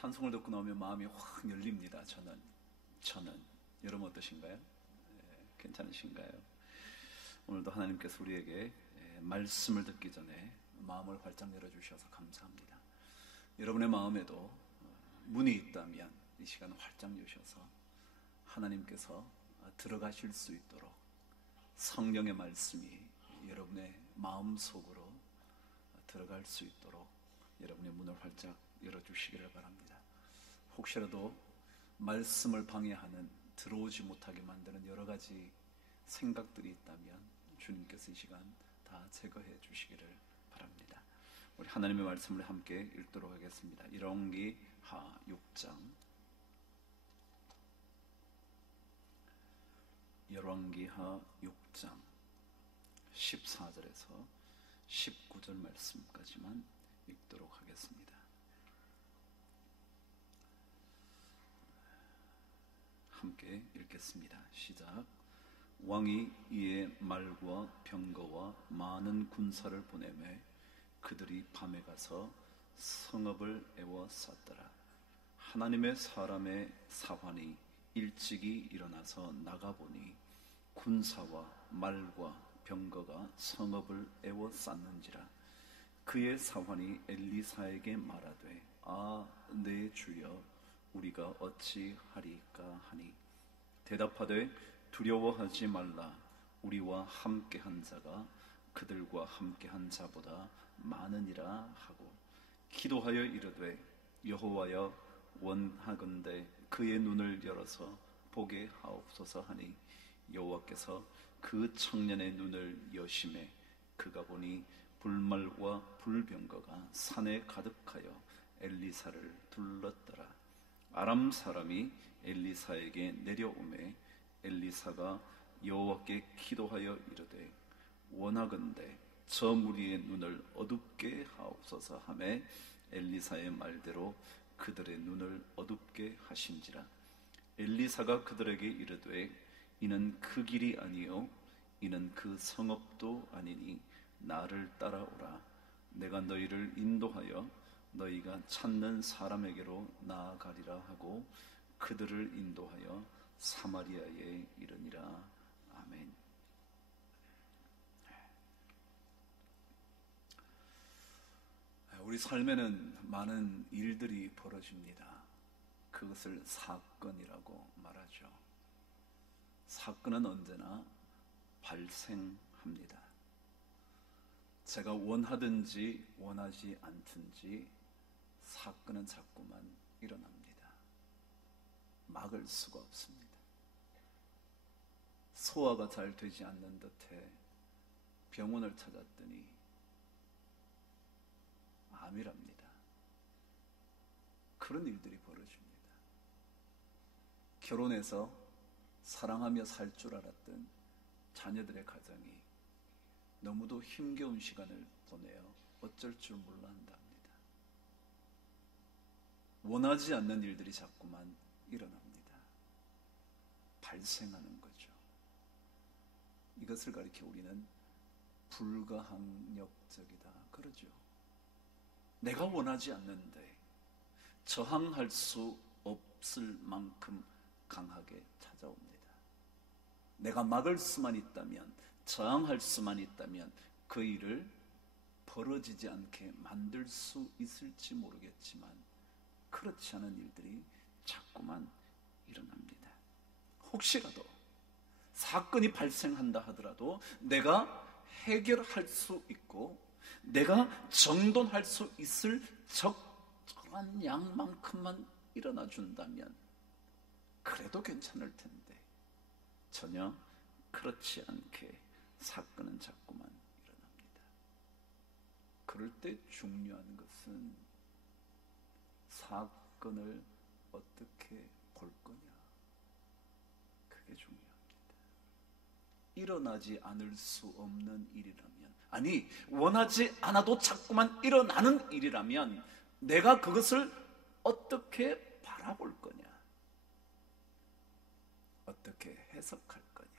찬송을 듣고 나오면 마음이 확 열립니다. 저는 여러분 어떠신가요? 괜찮으신가요? 오늘도 하나님께서 우리에게 말씀을 듣기 전에 마음을 활짝 열어주셔서 감사합니다. 여러분의 마음에도 문이 있다면 이 시간 활짝 여셔서 하나님께서 들어가실 수 있도록 성령의 말씀이 여러분의 마음 속으로 들어갈 수 있도록 여러분의 문을 활짝 열어주시기를 바랍니다. 혹시라도 말씀을 방해하는, 들어오지 못하게 만드는 여러 가지 생각들이 있다면 주님께서 이 시간 다 제거해 주시기를 바랍니다. 우리 하나님의 말씀을 함께 읽도록 하겠습니다. 열왕기하 6장, 열왕기하 6장 14절에서 19절 말씀까지만 읽도록 하겠습니다. 함께 읽겠습니다. 시작. 왕이 이에 말과 병거와 많은 군사를 보내매 그들이 밤에 가서 성읍을 에워쌌더라. 하나님의 사람의 사환이 일찍이 일어나서 나가보니 군사와 말과 병거가 성읍을 에워쌌는지라. 그의 사환이 엘리사에게 말하되 내 주여 우리가 어찌하리까 하니 대답하되 두려워하지 말라. 우리와 함께한 자가 그들과 함께한 자보다 많으니라 하고 기도하여 이르되 여호와여 원하건대 그의 눈을 열어서 보게 하옵소서 하니 여호와께서 그 청년의 눈을 여심해 그가 보니 불말과 불병거가 산에 가득하여 엘리사를 둘렀더라. 아람 사람이 엘리사에게 내려오매 엘리사가 여호와께 기도하여 이르되 원하건대 저 무리의 눈을 어둡게 하옵소서 하매 엘리사의 말대로 그들의 눈을 어둡게 하신지라. 엘리사가 그들에게 이르되 이는 그 길이 아니요 이는 그 성읍도 아니니 나를 따라오라. 내가 너희를 인도하여 너희가 찾는 사람에게로 나아가리라 하고 그들을 인도하여 사마리아에 이르니라. 아멘. 우리 삶에는 많은 일들이 벌어집니다. 그것을 사건이라고 말하죠. 사건은 언제나 발생합니다. 제가 원하든지 원하지 않든지 사건은 자꾸만 일어납니다. 막을 수가 없습니다. 소화가 잘 되지 않는 듯해 병원을 찾았더니 암이랍니다. 그런 일들이 벌어집니다. 결혼해서 사랑하며 살 줄 알았던 자녀들의 가정이 너무도 힘겨운 시간을 보내어 어쩔 줄 몰라 한답니다. 원하지 않는 일들이 자꾸만 일어납니다. 발생하는 거죠. 이것을 가리켜 우리는 불가항력적이다 그러죠. 내가 원하지 않는데 저항할 수 없을 만큼 강하게 찾아옵니다. 내가 막을 수만 있다면, 저항할 수만 있다면 그 일을 벌어지지 않게 만들 수 있을지 모르겠지만 그렇지 않은 일들이 자꾸만 일어납니다. 혹시라도 사건이 발생한다 하더라도 내가 해결할 수 있고 내가 정돈할 수 있을 적절한 양만큼만 일어나 준다면 그래도 괜찮을 텐데 전혀 그렇지 않게 사건은 자꾸만 일어납니다. 그럴 때 중요한 것은 사건을 어떻게 볼 거냐, 그게 중요합니다. 일어나지 않을 수 없는 일이라면, 아니 원하지 않아도 자꾸만 일어나는 일이라면 내가 그것을 어떻게 바라볼 거냐, 어떻게 해석할 거냐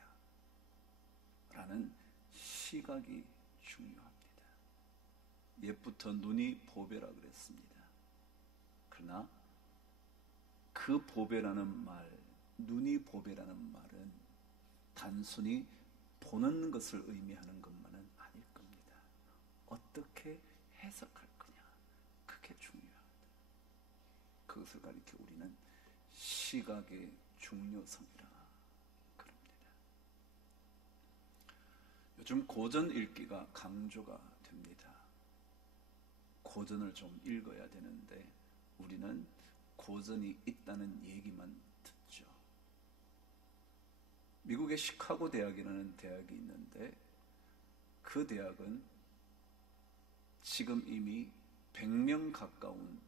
라는 시각이 중요합니다. 옛부터 눈이 보배라 그랬습니다. 그러나 그 보배라는 말, 눈이 보배라는 말은 단순히 보는 것을 의미하는 것만은 아닐 겁니다. 어떻게 해석할 거냐, 그게 중요하다. 그것을 가리켜 우리는 시각의 중요성이라 그럽니다. 요즘 고전 읽기가 강조가 됩니다. 고전을 좀 읽어야 되는데 우리는 고전이 있다는 얘기만 듣죠. 미국의 시카고 대학이라는 대학이 있는데 그 대학은 지금 이미 100명 가까운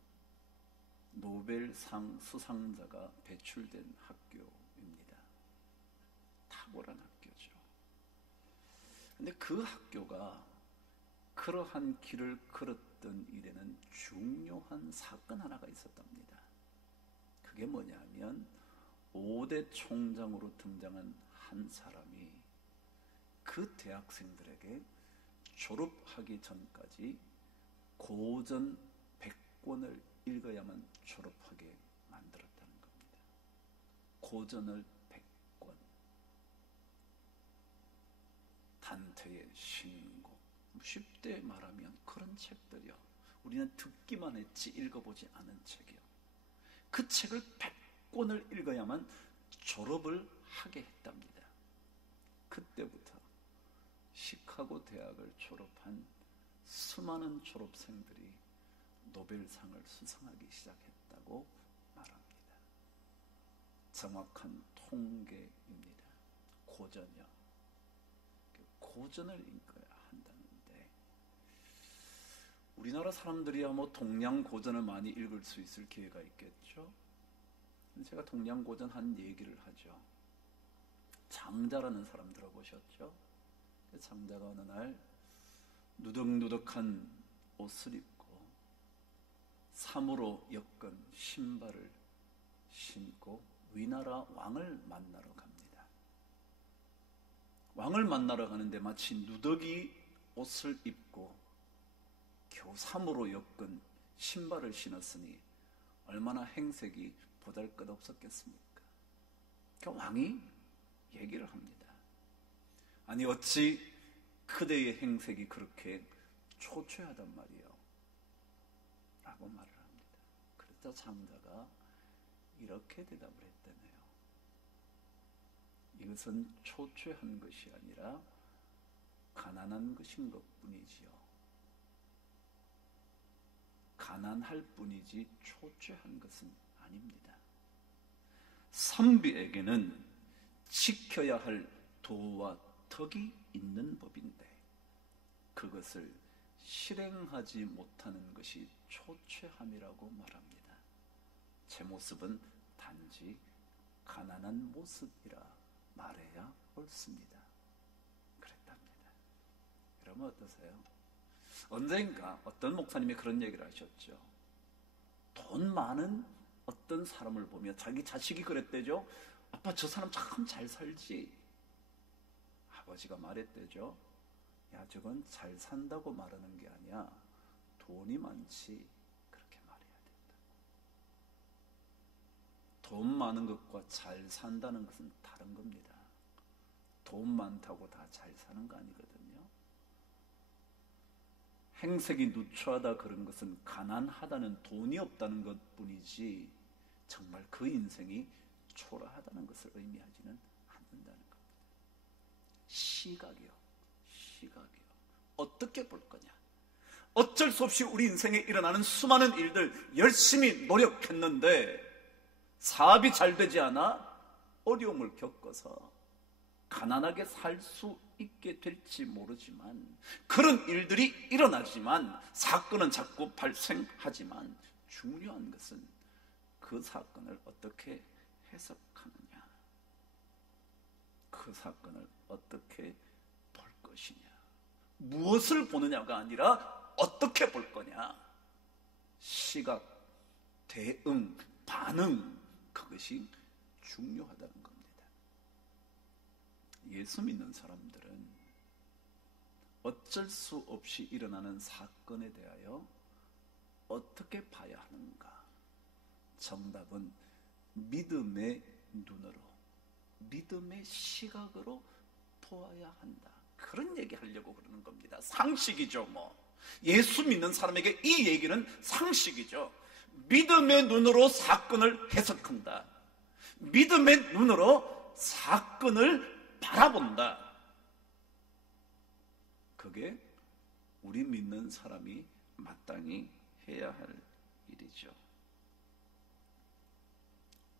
노벨상 수상자가 배출된 학교입니다. 탁월한 학교죠. 근데 그 학교가 그러한 길을 걸었던 일에는 중요한 사건 하나가 있었답니다. 그게 뭐냐면 5대 총장으로 등장한 한 사람이 그 대학생들에게 졸업하기 전까지 고전 100권을 읽어야만 졸업하게 만들었다는 겁니다. 고전을 100권. 단테의 신곡. 쉽게 말하면 그런 책들이요. 우리는 듣기만 했지 읽어보지 않은 책이요. 그 책을 100권을 읽어야만 졸업을 하게 했답니다. 그때부터 시카고 대학을 졸업한 수많은 졸업생들이 노벨상을 수상하기 시작했다고 말합니다. 정확한 통계입니다. 고전이요. 고전을 읽어야 한다는데 우리나라 사람들이야 뭐 동양 고전을 많이 읽을 수 있을 기회가 있겠죠. 제가 동양 고전 한 얘기를 하죠. 장자라는 사람 들어보셨죠? 장자가 어느 날 누덕누덕한 옷을 입고 삼으로 엮은 신발을 신고 위나라 왕을 만나러 갑니다. 왕을 만나러 가는데 마치 누더기 옷을 입고 교삼으로 엮은 신발을 신었으니 얼마나 행색이 보잘것없었겠습니까? 그러니까 왕이 얘기를 합니다. 아니 어찌 그대의 행색이 그렇게 초췌하단 말이요 라고 말을 합니다. 그러자 장자가 이렇게 대답을 했다네요. 이것은 초췌한 것이 아니라 가난한 것인 것뿐이지요. 가난할 뿐이지 초췌한 것은 아닙니다. 선비에게는 지켜야 할 도와 덕이 있는 법인데 그것을 실행하지 못하는 것이 초췌함이라고 말합니다. 제 모습은 단지 가난한 모습이라 말해야 옳습니다. 그랬답니다. 여러분 어떠세요? 언젠가 어떤 목사님이 그런 얘기를 하셨죠. 돈 많은 어떤 사람을 보며 자기 자식이 그랬대죠. 아빠 저 사람 참 잘 살지. 아버지가 말했대죠. 야 저건 잘 산다고 말하는 게 아니야. 돈이 많지. 그렇게 말해야 된다. 돈 많은 것과 잘 산다는 것은 다른 겁니다. 돈 많다고 다 잘 사는 거 아니거든요. 행색이 누추하다 그런 것은 가난하다는 돈이 없다는 것뿐이지 정말 그 인생이 초라하다는 것을 의미하지는 않는다는 겁니다. 시각이요. 어떻게 볼 거냐. 어쩔 수 없이 우리 인생에 일어나는 수많은 일들 열심히 노력했는데 사업이 잘 되지 않아 어려움을 겪어서 가난하게 살 수 있게 될지 모르지만 그런 일들이 일어나지만 사건은 자꾸 발생하지만 중요한 것은 그 사건을 어떻게 해석하느냐, 그 사건을 어떻게 볼 것이냐, 무엇을 보느냐가 아니라 어떻게 볼 거냐. 시각, 대응, 반응, 그것이 중요하다는 겁니다. 예수 믿는 사람들은 어쩔 수 없이 일어나는 사건에 대하여 어떻게 봐야 하는가? 정답은 믿음의 눈으로, 믿음의 시각으로 보아야 한다. 그런 얘기 하려고 그러는 겁니다. 상식이죠. 예수 믿는 사람에게 이 얘기는 상식이죠. 믿음의 눈으로 사건을 해석한다. 믿음의 눈으로 사건을 바라본다. 그게 우리 믿는 사람이 마땅히 해야 할 일이죠.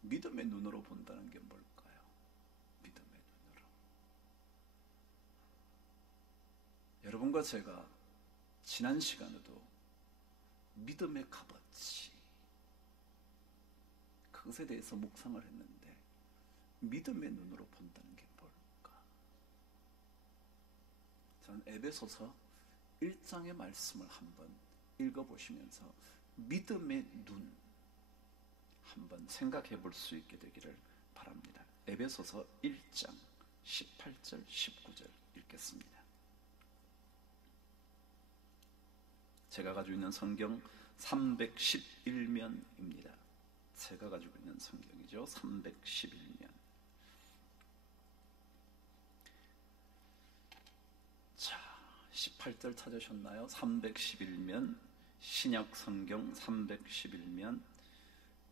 믿음의 눈으로 본다는 게 뭘까요? 믿음의 눈으로. 여러분과 제가 지난 시간에도 믿음의 값어치, 그것에 대해서 묵상을 했는데, 믿음의 눈으로 본다는 게 뭘까? 저는 에베소서 1장의 말씀을 한번 읽어보시면서 믿음의 눈 한번 생각해 볼 수 있게 되기를 바랍니다. 에베소서 1장 18절 19절 읽겠습니다. 제가 가지고 있는 성경 311면입니다. 제가 가지고 있는 성경이죠. 311면. 자, 18절 찾으셨나요? 311면, 신약 성경 311면,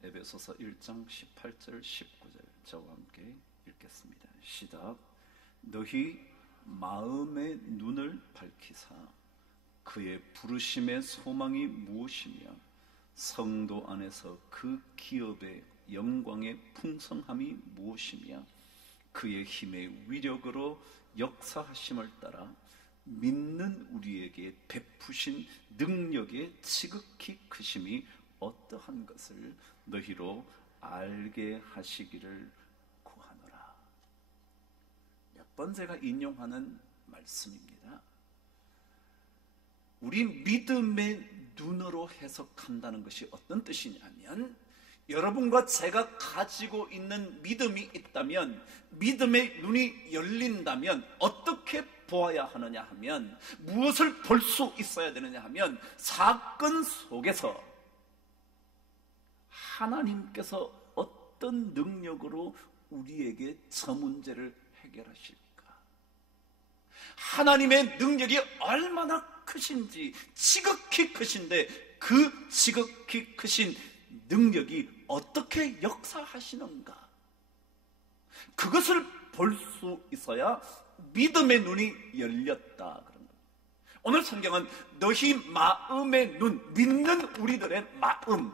에베소서 1장 18절 19절 저와 함께 읽겠습니다. 시작. 너희 마음의 눈을 밝히사 그의 부르심의 소망이 무엇이며 성도 안에서 그 기업의 영광의 풍성함이 무엇이며 그의 힘의 위력으로 역사하심을 따라 믿는 우리에게 베푸신 능력의 지극히 크심이 어떠한 것을 너희로 알게 하시기를 구하노라. 몇 번 제가 인용하는 말씀입니다. 우리 믿음의 눈으로 해석한다는 것이 어떤 뜻이냐면, 여러분과 제가 가지고 있는 믿음이 있다면, 믿음의 눈이 열린다면 어떻게 보아야 하느냐 하면, 무엇을 볼 수 있어야 되느냐 하면, 사건 속에서 하나님께서 어떤 능력으로 우리에게 저 문제를 해결하실까? 하나님의 능력이 얼마나 크신지, 지극히 크신데 그 지극히 크신 능력이 어떻게 역사하시는가? 그것을 볼 수 있어야 믿음의 눈이 열렸다 그런 겁니다. 오늘 성경은 너희 마음의 눈, 믿는 우리들의 마음,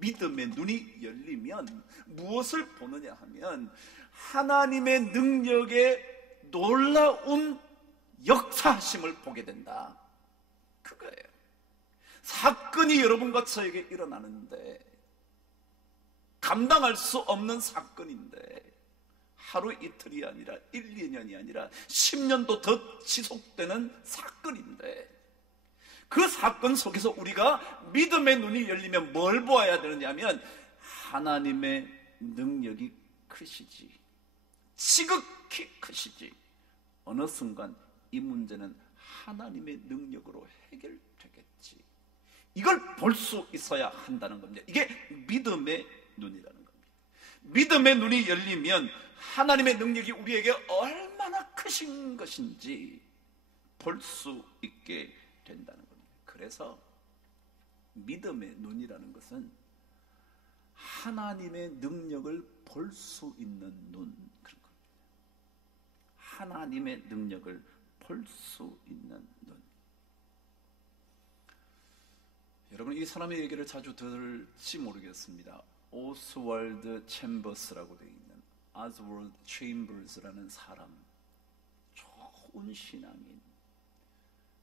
믿음의 눈이 열리면 무엇을 보느냐 하면 하나님의 능력의 놀라운 역사하심을 보게 된다. 그거예요. 사건이 여러분과 저에게 일어나는데, 감당할 수 없는 사건인데, 하루 이틀이 아니라 1, 2년이 아니라 10년도 더 지속되는 사건인데, 그 사건 속에서 우리가 믿음의 눈이 열리면 뭘 보아야 되느냐면 하나님의 능력이 크시지, 지극히 크시지. 어느 순간 이 문제는 하나님의 능력으로 해결되겠지. 이걸 볼 수 있어야 한다는 겁니다. 이게 믿음의 눈이라는 겁니다. 믿음의 눈이 열리면 하나님의 능력이 우리에게 얼마나 크신 것인지 볼 수 있게 된다는 겁니다. 그래서 믿음의 눈이라는 것은 하나님의 능력을 볼 수 있는 눈, 그런 겁니다. 하나님의 능력을 볼 수 있는 눈. 여러분, 이 사람의 얘기를 자주 들을지 모르겠습니다. 오스월드 챔버스라고 되어 있는, 오스월드 챔버스라는 사람, 좋은 신앙인.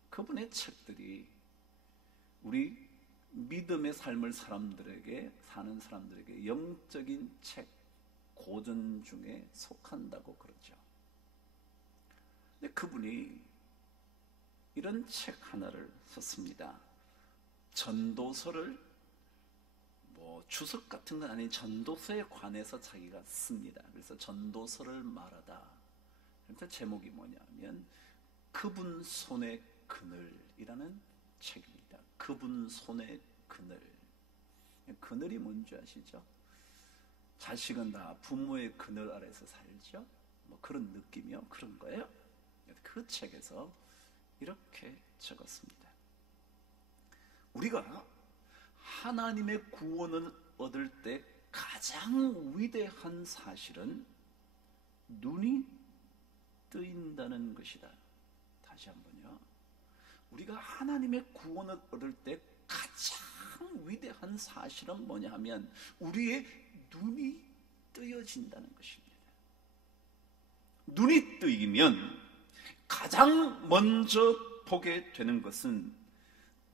그분의 책들이 우리 믿음의 삶을 사는 사람들에게 영적인 책, 고전 중에 속한다고 그러죠. 근데 그분이 이런 책 하나를 썼습니다. 전도서를 주석 같은 건 아닌 전도서에 관해서 자기가 씁니다. 그래서 전도서를 말하다. 그래서 제목이 뭐냐면 그분 손의 그늘이라는 책입니다. 그분 손의 그늘. 그늘이 뭔지 아시죠? 자식은 다 부모의 그늘 아래서 살죠. 뭐 그런 느낌이요, 그런 거예요. 그 책에서 이렇게 적었습니다. 우리가 하나님의 구원을 얻을 때 가장 위대한 사실은 눈이 뜨인다는 것이다. 다시 한번요. 우리가 하나님의 구원을 얻을 때 가장 위대한 사실은 뭐냐 하면 우리의 눈이 뜨여진다는 것입니다. 눈이 뜨이면 가장 먼저 보게 되는 것은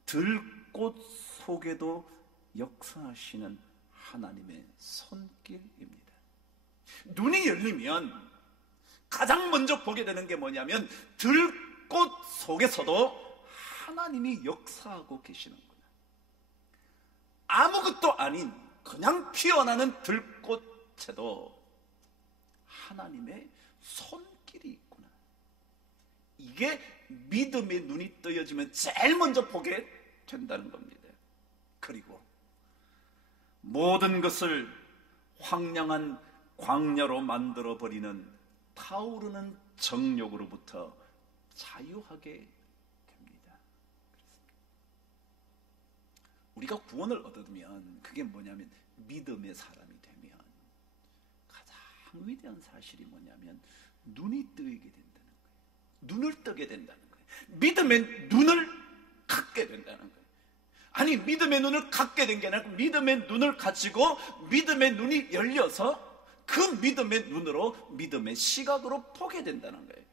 들꽃 속에도 역사하시는 하나님의 손길입니다. 눈이 열리면 가장 먼저 보게 되는 게 뭐냐면 들꽃 속에서도 하나님이 역사하고 계시는구나. 아무것도 아닌 그냥 피어나는 들꽃에도 하나님의 손길이 있구나. 이게 믿음의 눈이 뜨여지면 제일 먼저 보게 된다는 겁니다. 그리고 모든 것을 황량한 광야로 만들어버리는 타오르는 정욕으로부터 자유하게 됩니다. 우리가 구원을 얻으면 그게 뭐냐면 믿음의 사람이 되면 가장 위대한 사실이 뭐냐면 눈이 뜨이게 된다는 거예요. 눈을 뜨게 된다는 거예요. 믿음의 눈을 갖게 된다는 거예요. 아니, 믿음의 눈을 갖게 된 게 아니라 믿음의 눈을 가지고 믿음의 눈이 열려서 그 믿음의 눈으로 믿음의 시각으로 보게 된다는 거예요.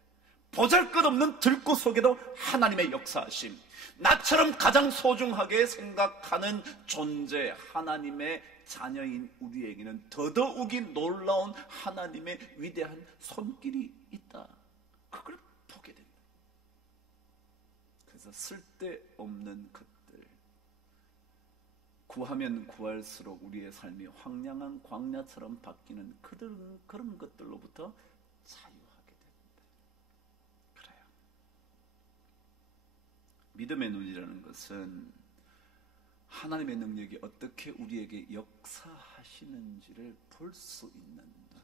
보잘것없는 들꽃 속에도 하나님의 역사하심, 나처럼 가장 소중하게 생각하는 존재 하나님의 자녀인 우리에게는 더더욱이 놀라운 하나님의 위대한 손길이 있다. 그걸 보게 된다. 그래서 쓸데없는 것들, 구하면 구할수록 우리의 삶이 황량한 광야처럼 바뀌는 그런 것들로부터 자유하게 된다. 그래요. 믿음의 눈이라는 것은 하나님의 능력이 어떻게 우리에게 역사하시는지를 볼 수 있는 눈.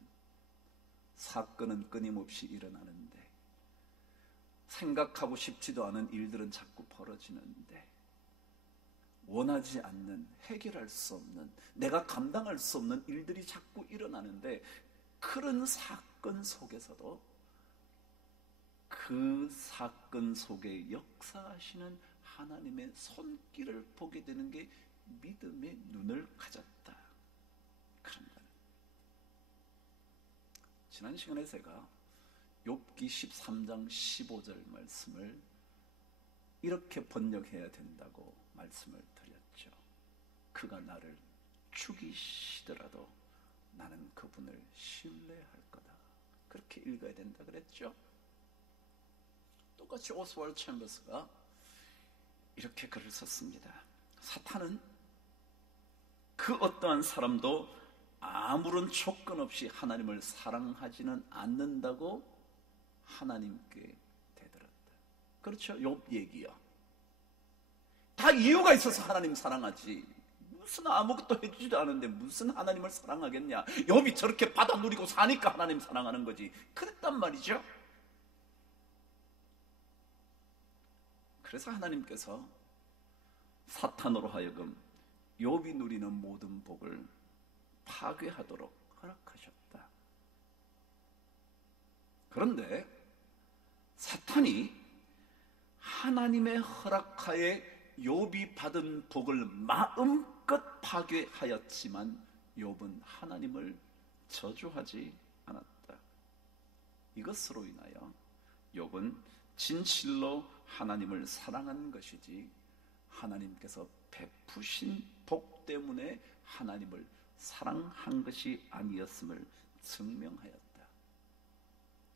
사건은 끊임없이 일어나는데, 생각하고 싶지도 않은 일들은 자꾸 벌어지는데, 원하지 않는, 해결할 수 없는, 내가 감당할 수 없는 일들이 자꾸 일어나는데, 그런 사건 속에서도 그 사건 속에 역사하시는 하나님의 손길을 보게 되는 게 믿음의 눈을 가졌다. 그런 거예요. 지난 시간에 제가 욥기 13장 15절 말씀을 이렇게 번역해야 된다고 말씀을 드렸죠. 그가 나를 죽이시더라도 나는 그분을 신뢰할 거다. 그렇게 읽어야 된다 그랬죠. 똑같이 오스왈드 챔버스가 이렇게 글을 썼습니다. 사탄은 그 어떠한 사람도 아무런 조건 없이 하나님을 사랑하지는 않는다고 하나님께 대들었다. 그렇죠? 욥 얘기요. 다 이유가 있어서 하나님 사랑하지. 무슨 아무것도 해주지도 않은데 무슨 하나님을 사랑하겠냐. 욥이 저렇게 받아 누리고 사니까 하나님 사랑하는 거지. 그랬단 말이죠. 그래서 하나님께서 사탄으로 하여금 욥이 누리는 모든 복을 파괴하도록 허락하셨다. 그런데 사탄이 하나님의 허락하에 욥이 받은 복을 마음껏 파괴하였지만 욥은 하나님을 저주하지 않았다. 이것으로 인하여 욥은 진실로 하나님을 사랑한 것이지 하나님께서 베푸신 복 때문에 하나님을 사랑한 것이 아니었음을 증명하였다.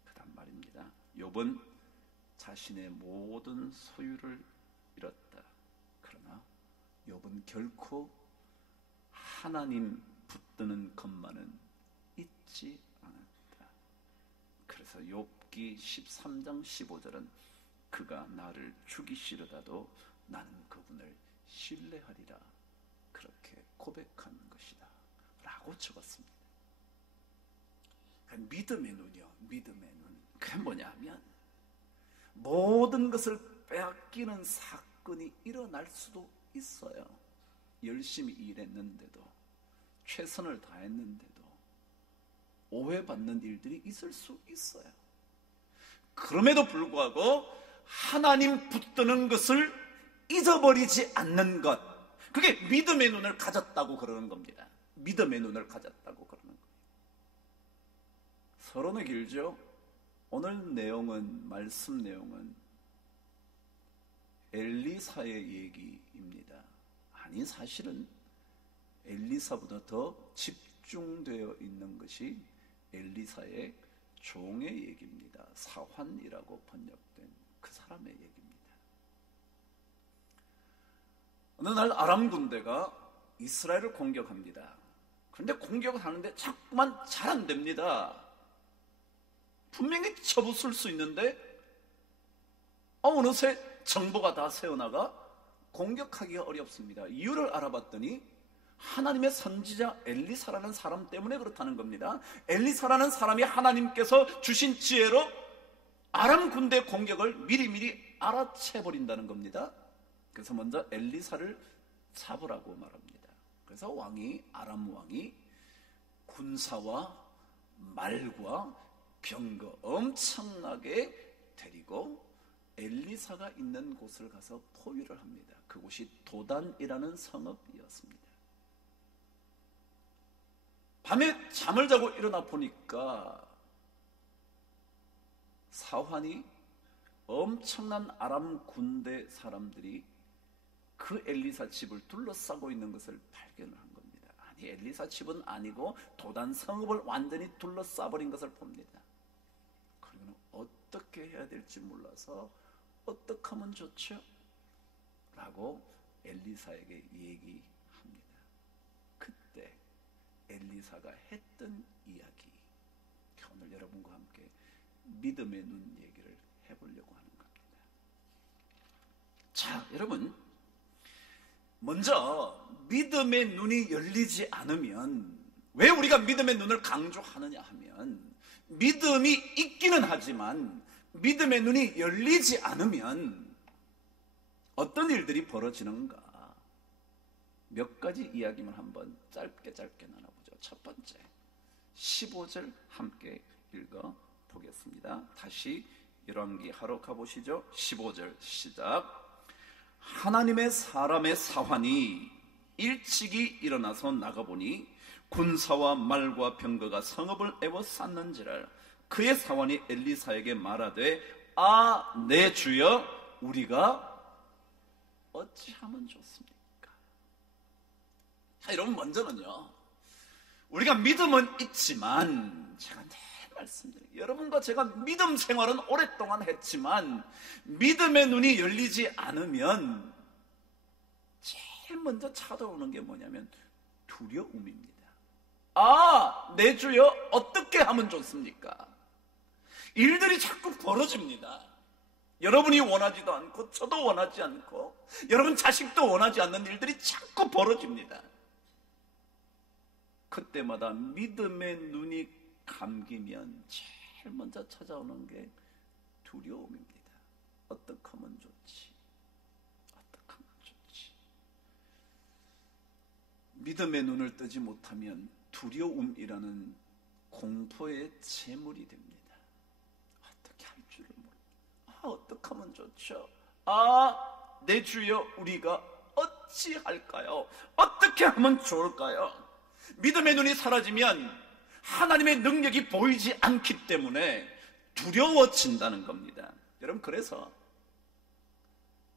그다음 말입니다. 욥은 자신의 모든 소유를 잃었다. 그러나 욥은 결코 하나님 붙드는 것만은 잊지 않았다. 그래서 욥기 13장 15절은 그가 나를 죽이시려다도 나는 그분을 신뢰하리라 그렇게 고백한 것이다 라고 적었습니다. 믿음의 눈이요. 믿음의 눈. 그게 뭐냐면 모든 것을 빼앗기는 사건이 일어날 수도 있어요. 열심히 일했는데도, 최선을 다했는데도 오해받는 일들이 있을 수 있어요. 그럼에도 불구하고 하나님 붙드는 것을 잊어버리지 않는 것, 그게 믿음의 눈을 가졌다고 그러는 겁니다. 믿음의 눈을 가졌다고 그러는 거예요. 서론은 길죠? 오늘 내용은, 말씀 내용은 엘리사의 얘기입니다. 아니, 사실은 엘리사보다 더 집중되어 있는 것이 엘리사의 종의 얘기입니다. 사환이라고 번역된 그 사람의 얘기입니다. 어느 날 아람 군대가 이스라엘을 공격합니다. 그런데 공격을 하는데 자꾸만 잘 안 됩니다. 분명히 쳐부술 수 있는데 어느새 정보가 다 새어나가 공격하기가 어렵습니다. 이유를 알아봤더니 하나님의 선지자 엘리사라는 사람 때문에 그렇다는 겁니다. 엘리사라는 사람이 하나님께서 주신 지혜로 아람 군대 공격을 미리미리 알아채버린다는 겁니다. 그래서 먼저 엘리사를 잡으라고 말합니다. 그래서 아람 왕이 군사와 말과 병거 엄청나게 데리고 엘리사가 있는 곳을 가서 포위를 합니다. 그곳이 도단이라는 성읍이었습니다. 밤에 잠을 자고 일어나 보니까 사환이 엄청난 아람 군대 사람들이 그 엘리사 집을 둘러싸고 있는 것을 발견을 한 겁니다. 아니, 엘리사 집은 아니고 도단 성읍을 완전히 둘러싸버린 것을 봅니다. 그러면 어떻게 해야 될지 몰라서 어떻게 하면 좋죠? 라고 엘리사에게 얘기합니다. 그때 엘리사가 했던 이야기, 오늘 여러분과 함께 믿음의 눈 얘기를 해보려고 하는 겁니다. 자, 여러분, 먼저 믿음의 눈이 열리지 않으면, 왜 우리가 믿음의 눈을 강조하느냐 하면, 믿음이 있기는 하지만 믿음의 눈이 열리지 않으면 어떤 일들이 벌어지는가, 몇 가지 이야기만 한번 짧게 나눠보죠. 첫 번째, 15절 함께 읽어보겠습니다. 다시 열왕기 하러 가보시죠. 15절 시작. 하나님의 사람의 사환이 일찍이 일어나서 나가보니 군사와 말과 병거가 성읍을 에워쌌는지를 그의 사환이 엘리사에게 말하되, 아, 내 주여, 우리가 어찌하면 좋습니까? 자, 여러분, 먼저는요, 우리가 믿음은 있지만, 제가 늘 말씀드려요. 여러분과 제가 믿음 생활은 오랫동안 했지만 믿음의 눈이 열리지 않으면 제일 먼저 찾아오는 게 뭐냐면 두려움입니다. 아, 내 주여, 어떻게 하면 좋습니까? 일들이 자꾸 벌어집니다. 여러분이 원하지도 않고 저도 원하지 않고 여러분 자식도 원하지 않는 일들이 자꾸 벌어집니다. 그때마다 믿음의 눈이 감기면 제일 먼저 찾아오는 게 두려움입니다. 어떻게 하면 좋지? 어떻게 하면 좋지? 믿음의 눈을 뜨지 못하면 두려움이라는 공포의 제물이 됩니다. 어떻게 할 줄을 몰라. 아, 어떻게 하면 좋죠? 아, 내 주여, 우리가 어찌할까요? 어떻게 하면 좋을까요? 믿음의 눈이 사라지면 하나님의 능력이 보이지 않기 때문에 두려워진다는 겁니다. 여러분, 그래서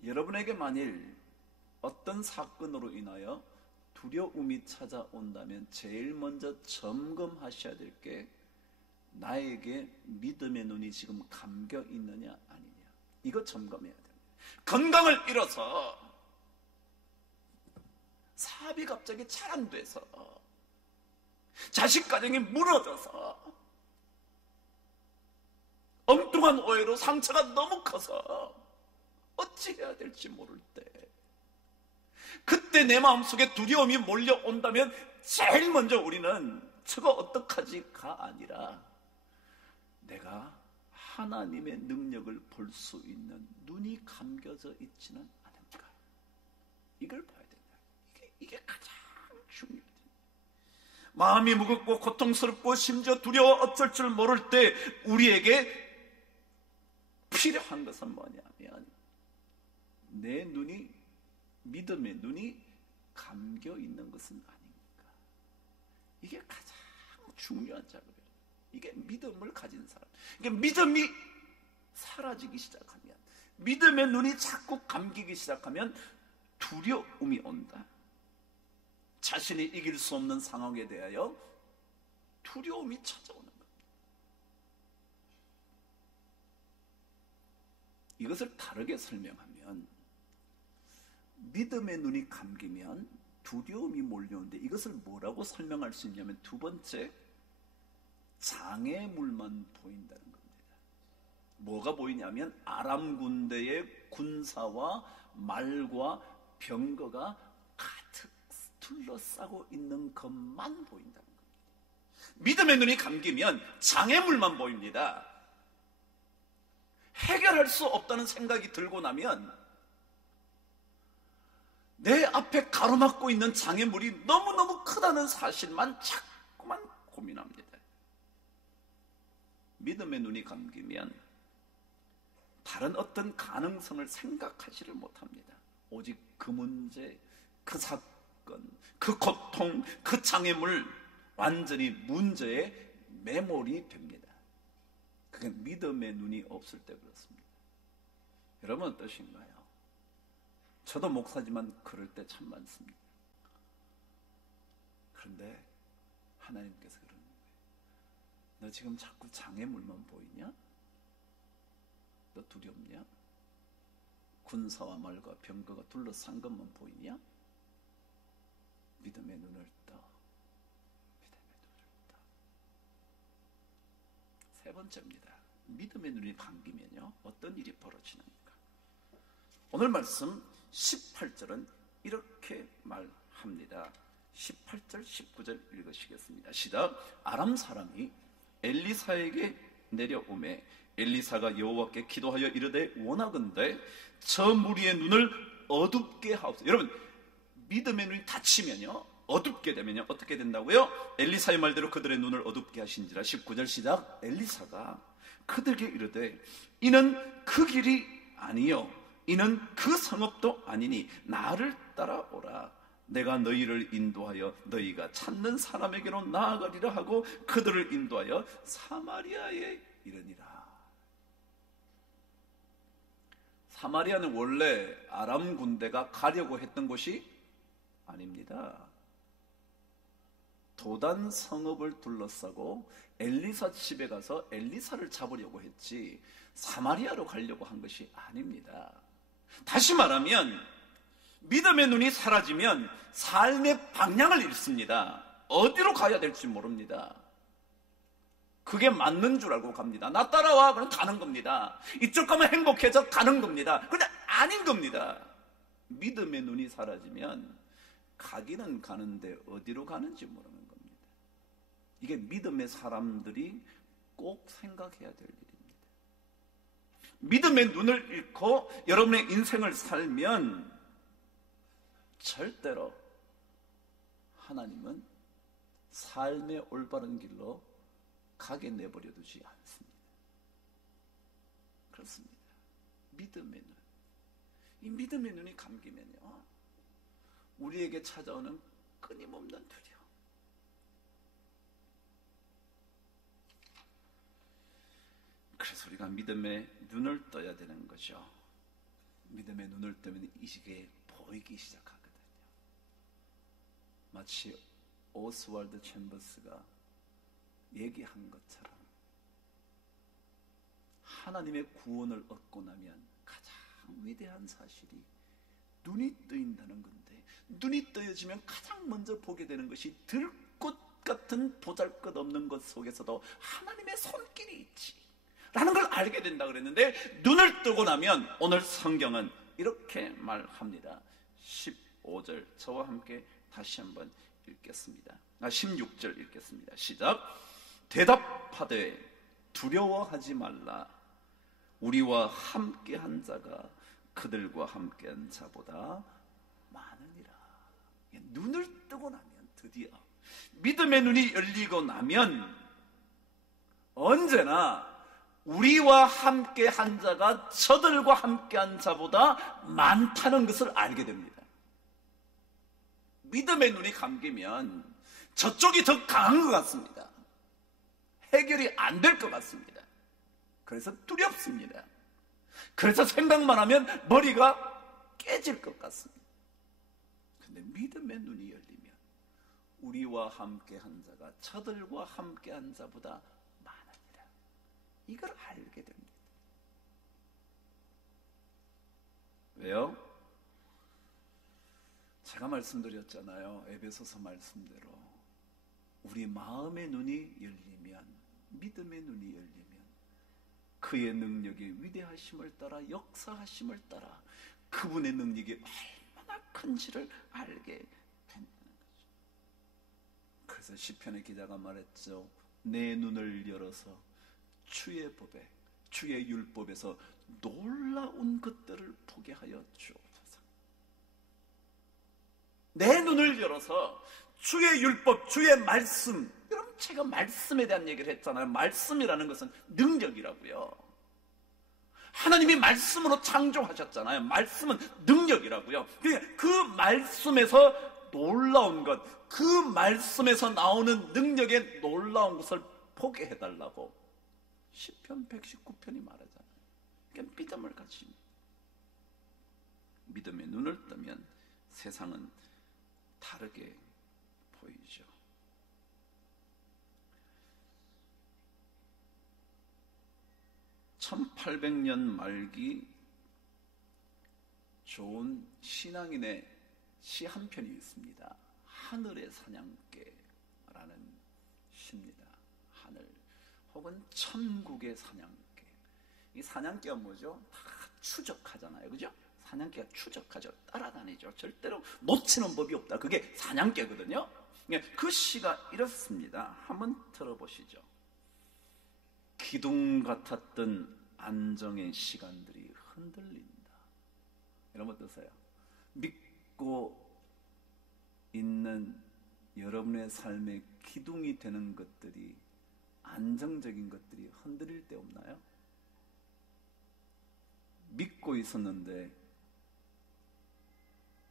여러분에게 만일 어떤 사건으로 인하여 두려움이 찾아온다면 제일 먼저 점검하셔야 될 게 나에게 믿음의 눈이 지금 감겨 있느냐 아니냐, 이거 점검해야 됩니다. 건강을 잃어서 사업이 갑자기 잘 안 돼서 자식 가정이 무너져서 엉뚱한 오해로 상처가 너무 커서 어찌 해야 될지 모를 때, 그때 내 마음속에 두려움이 몰려온다면 제일 먼저 우리는 저거 어떡하지가 아니라 내가 하나님의 능력을 볼 수 있는 눈이 감겨져 있지는 않은가? 이걸 봐야 된다. 이게 가장 중요해요. 마음이 무겁고 고통스럽고 심지어 두려워 어쩔 줄 모를 때 우리에게 필요한 것은 뭐냐면 내 눈이, 믿음의 눈이 감겨 있는 것은 아닌가. 이게 가장 중요한 작업이에요. 이게 믿음을 가진 사람. 이게 믿음이 사라지기 시작하면, 믿음의 눈이 자꾸 감기기 시작하면 두려움이 온다. 자신이 이길 수 없는 상황에 대하여 두려움이 찾아오는 겁니다. 이것을 다르게 설명하면, 믿음의 눈이 감기면 두려움이 몰려오는데 이것을 뭐라고 설명할 수 있냐면, 두 번째, 장애물만 보인다는 겁니다. 뭐가 보이냐면 아람 군대의 군사와 말과 병거가 가득 둘러싸고 있는 것만 보인다는 겁니다. 믿음의 눈이 감기면 장애물만 보입니다. 해결할 수 없다는 생각이 들고 나면 내 앞에 가로막고 있는 장애물이 너무너무 크다는 사실만 자꾸만 고민합니다. 믿음의 눈이 감기면 다른 어떤 가능성을 생각하지를 못합니다. 오직 그 문제, 그 사건, 그 고통, 그 장애물, 완전히 문제에 매몰이 됩니다. 그게 믿음의 눈이 없을 때 그렇습니다. 여러분 어떠신가요? 저도 목사지만 그럴 때 참 많습니다. 그런데 하나님께서 그러는 거예요. 너 지금 자꾸 장애물만 보이냐? 너 두렵냐? 군사와 말과 병거가 둘러싼 것만 보이냐? 믿음의 눈을 떠. 믿음의 눈을 떠. 세 번째입니다. 믿음의 눈이 감기면요, 어떤 일이 벌어지는가? 오늘 말씀 18절은 이렇게 말합니다. 18절, 19절 읽으시겠습니다. 시작. 아람 사람이 엘리사에게 내려오매 엘리사가 여호와께 기도하여 이르되 원하건대 저 무리의 눈을 어둡게 하옵소서. 여러분, 믿음의 눈이 닫히면요, 어둡게 되면요, 어떻게 된다고요? 엘리사의 말대로 그들의 눈을 어둡게 하신지라. 19절 시작. 엘리사가 그들에게 이르되 이는 그 길이 아니요 이는 그 성읍도 아니니 나를 따라오라. 내가 너희를 인도하여 너희가 찾는 사람에게로 나아가리라 하고 그들을 인도하여 사마리아에 이르니라. 사마리아는 원래 아람 군대가 가려고 했던 곳이 아닙니다. 도단 성읍을 둘러싸고 엘리사 집에 가서 엘리사를 잡으려고 했지 사마리아로 가려고 한 것이 아닙니다. 다시 말하면 믿음의 눈이 사라지면 삶의 방향을 잃습니다. 어디로 가야 될지 모릅니다. 그게 맞는 줄 알고 갑니다. 나 따라와, 그럼 가는 겁니다. 이쪽 가면 행복해져 가는 겁니다. 근데 아닌 겁니다. 믿음의 눈이 사라지면 가기는 가는데 어디로 가는지 모르는 겁니다. 이게 믿음의 사람들이 꼭 생각해야 될 일입니다. 믿음의 눈을 잃고 여러분의 인생을 살면 절대로 하나님은 삶의 올바른 길로 가게 내버려 두지 않습니다. 그렇습니다. 믿음의 눈. 이 믿음의 눈이 감기면요, 우리에게 찾아오는 끊임없는 두려움. 그래서 우리가 믿음의 눈을 떠야 되는 거죠. 믿음의 눈을 뜨면 이게 보이기 시작하거든요. 마치 오스왈드 챔버스가 얘기한 것처럼 하나님의 구원을 얻고 나면 가장 위대한 사실이 눈이 뜨인다는 건데, 눈이 뜨여지면 가장 먼저 보게 되는 것이 들꽃 같은 보잘것없는 것 속에서도 하나님의 손길이 있지 라는 걸 알게 된다 그랬는데, 눈을 뜨고 나면 오늘 성경은 이렇게 말합니다. 15절 저와 함께 다시 한번 읽겠습니다. 16절 읽겠습니다. 시작. 대답하되 두려워하지 말라. 우리와 함께한 자가 그들과 함께한 자보다 많으니라. 눈을 뜨고 나면, 드디어 믿음의 눈이 열리고 나면 언제나 우리와 함께한 자가 저들과 함께한 자보다 많다는 것을 알게 됩니다. 믿음의 눈이 감기면 저쪽이 더 강한 것 같습니다. 해결이 안 될 것 같습니다. 그래서 두렵습니다. 그래서 생각만 하면 머리가 깨질 것 같습니다. 근데 믿음의 눈이 열리면 우리와 함께한 자가 저들과 함께한 자보다 많으니라. 이걸 알게 됩니다. 왜요? 제가 말씀드렸잖아요. 에베소서 말씀대로 우리 마음의 눈이 열리면, 믿음의 눈이 열리면 그의 능력의 위대하심을 따라, 역사하심을 따라 그분의 능력이 얼마나 큰지를 알게 된다는 거죠. 그래서 시편의 기자가 말했죠. 내 눈을 열어서 주의 법에, 주의 율법에서 놀라운 것들을 보게 하여 주옵소서. 내 눈을 열어서 주의 율법, 주의 말씀. 여러분, 제가 말씀에 대한 얘기를 했잖아요. 말씀이라는 것은 능력이라고요. 하나님이 말씀으로 창조하셨잖아요. 말씀은 능력이라고요. 그 말씀에서 놀라운 것, 그 말씀에서 나오는 능력의 놀라운 것을 보게 해달라고 시편 119편이 말하잖아요. 그러니까 믿음을 가지면, 믿음의 눈을 뜨면 세상은 다르게 보이죠. (1800년) 말기 좋은 신앙인의 시 한 편이 있습니다. 하늘의 사냥개라는 시입니다. 하늘 혹은 천국의 사냥개. 이 사냥개가 뭐죠? 다 추적하잖아요. 그죠? 사냥개가 추적하죠. 따라다니죠. 절대로 놓치는 법이 없다. 그게 사냥개거든요. 그 시가 이렇습니다. 한번 들어보시죠. 기둥 같았던 안정의 시간들이 흔들린다. 여러분 어떠세요? 믿고 있는 여러분의 삶의 기둥이 되는 것들이, 안정적인 것들이 흔들릴 때 없나요? 믿고 있었는데,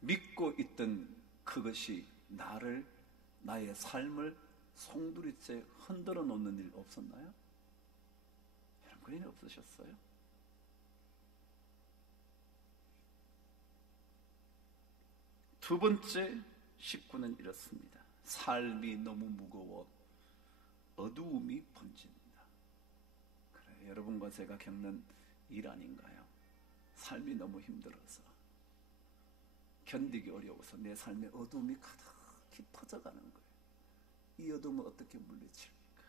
믿고 있던 그것이 나의 삶을 송두리째 흔들어 놓는 일 없었나요? 여러분, 그런 일 없으셨어요? 두 번째 식구는 이렇습니다. 삶이 너무 무거워 어두움이 번진다. 그래, 여러분과 제가 겪는 일 아닌가요? 삶이 너무 힘들어서, 견디기 어려워서 내 삶에 어두움이 가득히 퍼져가는 거예요. 이 어둠을 어떻게 물리칩니까?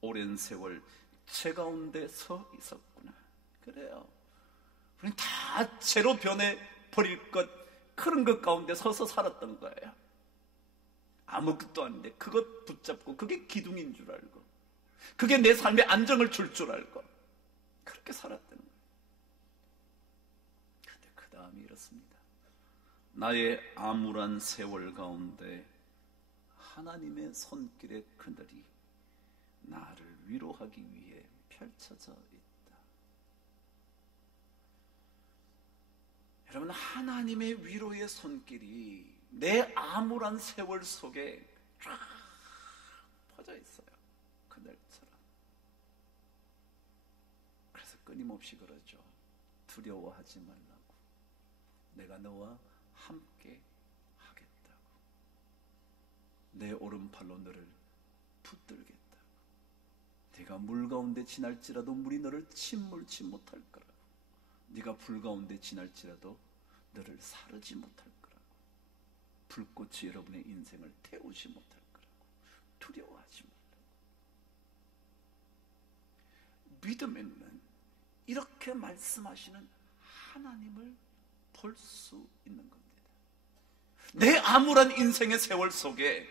오랜 세월 제 가운데 서 있었구나. 그래요. 우린 다 죄로 변해버릴 것, 그런 것 가운데 서서 살았던 거예요. 아무것도 아닌데 그것 붙잡고 그게 기둥인 줄 알고, 그게 내 삶에 안정을 줄 줄 알고 그렇게 살았던 거예요. 그런데 그 다음이 이렇습니다. 나의 암울한 세월 가운데 하나님의 손길의 그늘이 나를 위로하기 위해 펼쳐져 있다. 여러분, 하나님의 위로의 손길이 내 암울한 세월 속에 쫙 퍼져 있어요. 그늘처럼. 그래서 끊임없이 그러죠. 두려워하지 말라고. 내가 너와 함께 하겠다고. 내 오른팔로 너를 붙들겠다고. 네가 물 가운데 지날지라도 물이 너를 침몰치 못할 거라고. 네가 불 가운데 지날지라도 너를 사르지 못할 거라고. 불꽃이 여러분의 인생을 태우지 못할 거라고. 두려워하지 말라고. 믿음의 눈은 이렇게 말씀하시는 하나님을 볼 수 있는 겁니다. 내 암울한 인생의 세월 속에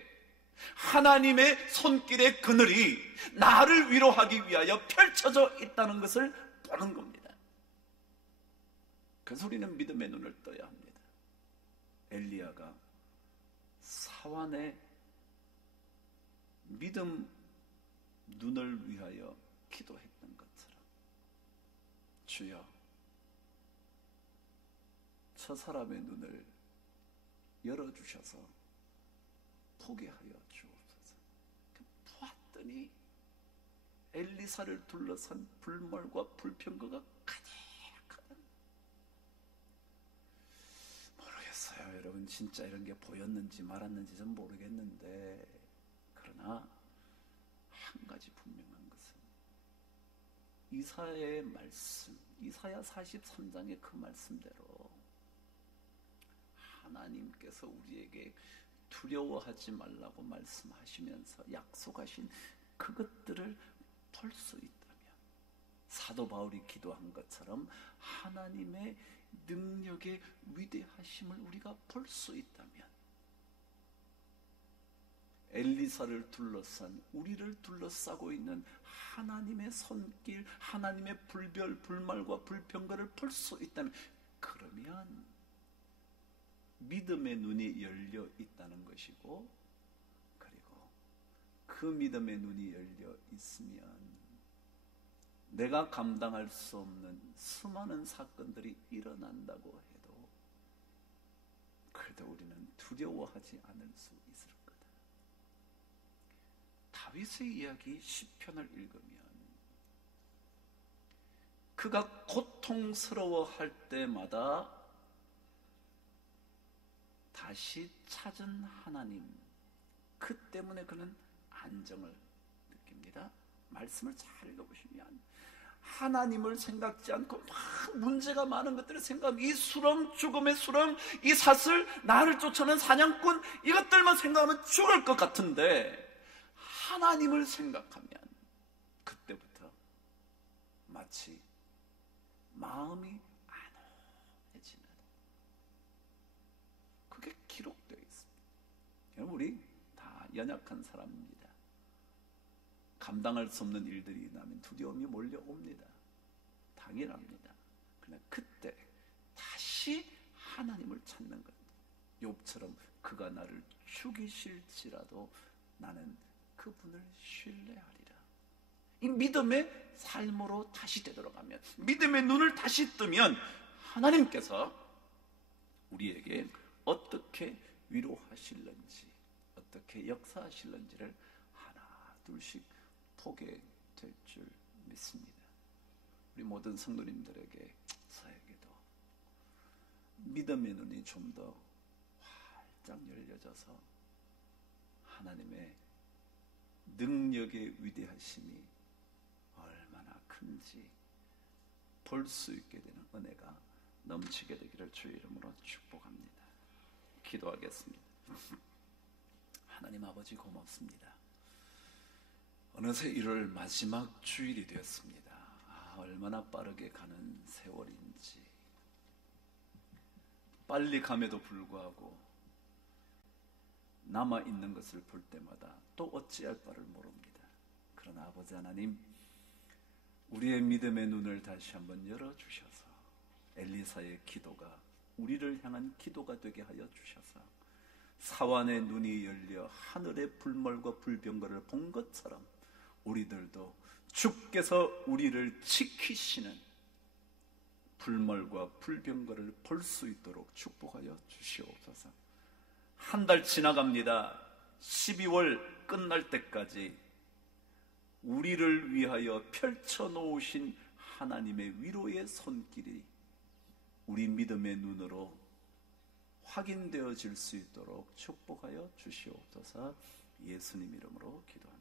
하나님의 손길의 그늘이 나를 위로하기 위하여 펼쳐져 있다는 것을 보는 겁니다. 그래서 우리는 믿음의 눈을 떠야 합니다. 엘리야가 사완의 믿음 눈을 위하여 기도했던 것처럼, 주여 저 사람의 눈을 열어주셔서 보게 하여 주옵소서. 보았더니 엘리사를 둘러싼 불mol과 불평거가 가득하다. 모르겠어요 여러분, 진짜 이런 게 보였는지 말았는지 전 모르겠는데, 그러나 한 가지 분명한 것은 이사야의 말씀, 이사야 43장의 그 말씀대로 하나님께서 우리에게 두려워하지 말라고 말씀하시면서 약속하신 그것들을 볼 수 있다면, 사도 바울이 기도한 것처럼 하나님의 능력의 위대하심을 우리가 볼 수 있다면, 엘리사를 둘러싼, 우리를 둘러싸고 있는 하나님의 손길, 하나님의 불별, 불말과 불평거를 볼 수 있다면, 그러면 믿음의 눈이 열려 있다는 것이고, 그리고 그 믿음의 눈이 열려 있으면 내가 감당할 수 없는 수많은 사건들이 일어난다고 해도 그래도 우리는 두려워하지 않을 수 있을 거다. 다윗의 이야기 시편을 읽으면 그가 고통스러워할 때마다 다시 찾은 하나님, 그 때문에 그는 안정을 느낍니다. 말씀을 잘 읽어보시면 하나님을 생각지 않고 막 문제가 많은 것들을 생각하면, 이 수렁, 죽음의 수렁, 이 사슬, 나를 쫓아오는 사냥꾼, 이것들만 생각하면 죽을 것 같은데, 하나님을 생각하면 그때부터 마치 마음이 안온해지는, 그게 기록되어 있습니다. 여러분, 우리 다 연약한 사람입니다. 감당할 수 없는 일들이 나면 두려움이 몰려옵니다. 당연합니다. 그러나 그때 다시 하나님을 찾는 것, 욥처럼 그가 나를 죽이실지라도 나는 그분을 신뢰하리라. 이 믿음의 삶으로 다시 되돌아가면, 믿음의 눈을 다시 뜨면 하나님께서 우리에게 어떻게 위로하실는지, 어떻게 역사하실는지를 하나 둘씩 보게 될 줄 믿습니다. 우리 모든 성도님들에게, 저에게도 믿음의 눈이 좀 더 활짝 열려져서 하나님의 능력의 위대하심이 얼마나 큰지 볼 수 있게 되는 은혜가 넘치게 되기를 주의 이름으로 축복합니다. 기도하겠습니다. 하나님 아버지, 고맙습니다. 어느새 1월 마지막 주일이 되었습니다. 얼마나 빠르게 가는 세월인지, 빨리 감에도 불구하고 남아있는 것을 볼 때마다 또 어찌할 바를 모릅니다. 그러나 아버지 하나님, 우리의 믿음의 눈을 다시 한번 열어주셔서 엘리사의 기도가 우리를 향한 기도가 되게 하여 주셔서 사완의 눈이 열려 하늘의 불mol과 불병거를 본 것처럼 우리들도 주께서 우리를 지키시는 불mol과 불병거를 볼 수 있도록 축복하여 주시옵소서. 한 달 지나갑니다. 12월 끝날 때까지 우리를 위하여 펼쳐놓으신 하나님의 위로의 손길이 우리 믿음의 눈으로 확인되어질 수 있도록 축복하여 주시옵소서. 예수님 이름으로 기도합니다.